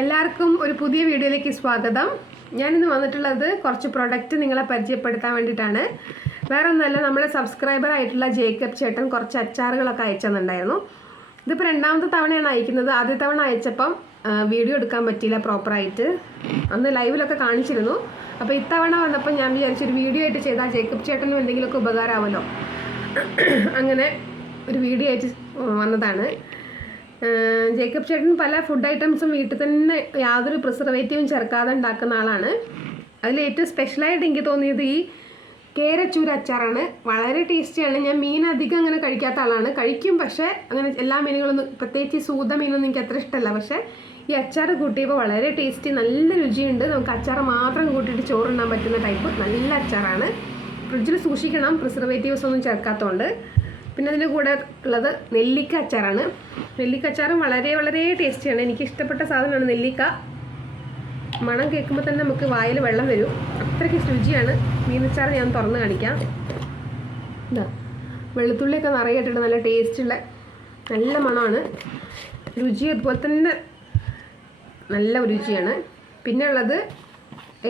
എല്ലാവർക്കും ഒരു പുതിയ വീഡിയോയിലേക്ക് സ്വാഗതം. ഞാനിന്ന് വന്നിട്ടുള്ളത് കുറച്ച് പ്രൊഡക്റ്റ് നിങ്ങളെ പരിചയപ്പെടുത്താൻ വേണ്ടിയിട്ടാണ്. വേറെ ഒന്നുമല്ല, നമ്മുടെ സബ്സ്ക്രൈബർ ആയിട്ടുള്ള ജേക്കബ് ചേട്ടൻ കുറച്ച് അച്ചാറുകളൊക്കെ അയച്ചെന്നുണ്ടായിരുന്നു. ഇതിപ്പോൾ രണ്ടാമത്തെ തവണയാണ് അയക്കുന്നത്. ആദ്യ തവണ അയച്ചപ്പം വീഡിയോ എടുക്കാൻ പറ്റിയില്ല പ്രോപ്പറായിട്ട്. അന്ന് ലൈവിലൊക്കെ കാണിച്ചിരുന്നു. അപ്പോൾ ഇത്തവണ വന്നപ്പോൾ ഞാൻ വിചാരിച്ചൊരു വീഡിയോ ആയിട്ട് ചെയ്താൽ ജേക്കബ് ചേട്ടനും എന്തെങ്കിലുമൊക്കെ ഉപകാരമാവുമല്ലോ. അങ്ങനെ ഒരു വീഡിയോ ആയിട്ട് വന്നതാണ്. ജേക്കബ് ചേട്ടൻ പല ഫുഡ് ഐറ്റംസും വീട്ടിൽ തന്നെ യാതൊരു പ്രിസർവേറ്റീവും ചേർക്കാതെ ഉണ്ടാക്കുന്ന ആളാണ്. അതിൽ ഏറ്റവും സ്പെഷ്യലായിട്ട് എനിക്ക് തോന്നിയത് ഈ കേരച്ചൂര അച്ചാറാണ്. വളരെ ടേസ്റ്റിയാണ്. ഞാൻ മീൻ അധികം അങ്ങനെ കഴിക്കാത്ത ആളാണ്. കഴിക്കും, പക്ഷേ അങ്ങനെ എല്ലാ മീനുകളൊന്നും, പ്രത്യേകിച്ച് ഈ സൂത മീനൊന്നും എനിക്ക് അത്ര ഇഷ്ടമല്ല. പക്ഷേ ഈ അച്ചാർ കൂട്ടിയപ്പോൾ വളരെ ടേസ്റ്റി, നല്ല രുചിയുണ്ട്. നമുക്ക് അച്ചാർ മാത്രം കൂട്ടിയിട്ട് ചോറുണ്ണാൻ പറ്റുന്ന ടൈപ്പ് നല്ല അച്ചാറാണ്. ഫ്രിഡ്ജിൽ സൂക്ഷിക്കണം, പ്രിസർവേറ്റീവ്സ് ഒന്നും ചേർക്കാത്തതുകൊണ്ട്. പിന്നെ അതിൻ്റെ കൂടെ ഉള്ളത് നെല്ലിക്ക അച്ചാറാണ്. നെല്ലിക്ക അച്ചാറും വളരെ വളരെ ടേസ്റ്റിയാണ്. എനിക്ക് ഇഷ്ടപ്പെട്ട സാധനമാണ് നെല്ലിക്ക. മണം കേൾക്കുമ്പോൾ തന്നെ നമുക്ക് വായിൽ വെള്ളം വരും, അത്രയ്ക്ക് രുചിയാണ്. മീനച്ചാർ ഞാൻ തുറന്ന് കാണിക്കാം. ഇതാ വെളുത്തുള്ളിയൊക്കെ നിറയെ ഇട്ടിട്ട് നല്ല ടേസ്റ്റുള്ള നല്ല മണമാണ്. രുചി അതുപോലെ തന്നെ നല്ല രുചിയാണ്. പിന്നെ ഉള്ളത്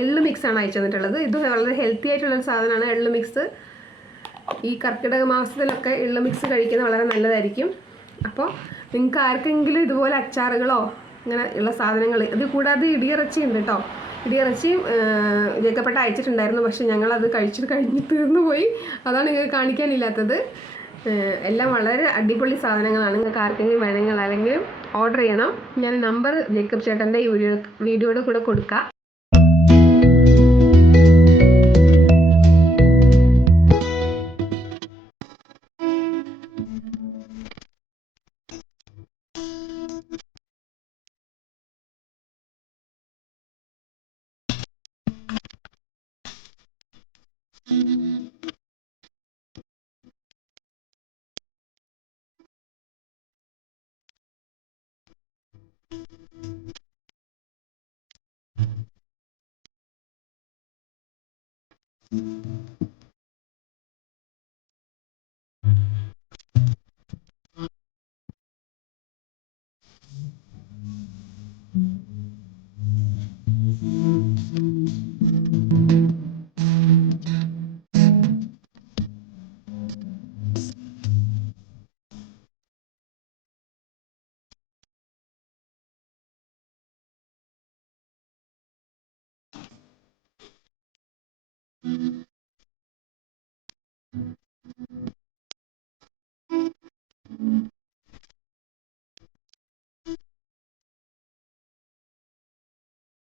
എള്ള് മിക്സാണ് അയച്ചു തന്നിട്ടുള്ളത്. ഇത് വളരെ ഹെൽത്തി ആയിട്ടുള്ളൊരു സാധനമാണ് എള്ള് മിക്സ്. ഈ കർക്കിടക മാസത്തിലൊക്കെ എള്ള് മിക്സ് കഴിക്കുന്നത് വളരെ നല്ലതായിരിക്കും. അപ്പോൾ നിങ്ങൾക്ക് ആർക്കെങ്കിലും ഇതുപോലെ അച്ചാറുകളോ ഇങ്ങനെ ഉള്ള സാധനങ്ങൾ, ഇത് കൂടാതെ ഇടിയിറച്ചി ഉണ്ട് കേട്ടോ. ഇടിയിറച്ചിയും ജേക്കപ്പെട്ട അയച്ചിട്ടുണ്ടായിരുന്നു. പക്ഷേ ഞങ്ങളത് കഴിച്ചിട്ട് കഴിഞ്ഞ് തീർന്നു പോയി. അതാണ് നിങ്ങൾക്ക് കാണിക്കാനില്ലാത്തത്. എല്ലാം വളരെ അടിപൊളി സാധനങ്ങളാണ്. നിങ്ങൾക്ക് ആർക്കെങ്കിലും വേണമെങ്കിൽ അല്ലെങ്കിൽ ഓർഡർ ചെയ്യണം. ഞാൻ നമ്പർ ജേക്കബ് ചേട്ടൻ്റെ ഈ വീഡിയോയുടെ കൂടെ കൊടുക്കാം.